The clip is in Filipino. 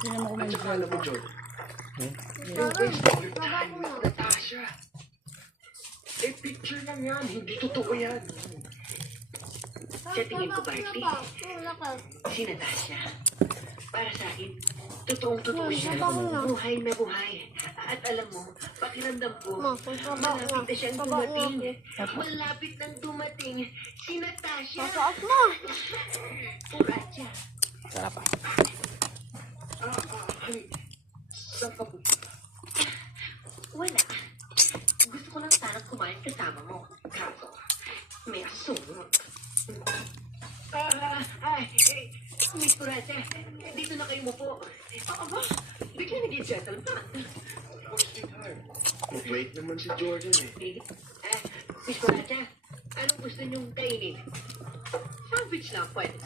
Sino mo At saka alam mo, John, your time with Natasha. Eh, picture lang yan. Hindi totoo yan. Sa tingin ko, Bartley, si Natasha, para sa akin, totoong-totoo siya. Buhay na buhay. At alam mo, pakiramdam ko, malapit na siyang dumating. Malapit nang dumating si Natasha. Uracha. Sarap ah. Honey, saan ka po? Wala. Gusto ko lang sanang kumain kasama mo. Kaso, may asunod. Miss Uracha, dito na kayo mo po. Aba, bigla naging gentleman. Wait naman si Jordan eh. Miss Uracha, anong gusto niyong kainin? Sandwich lang pwede.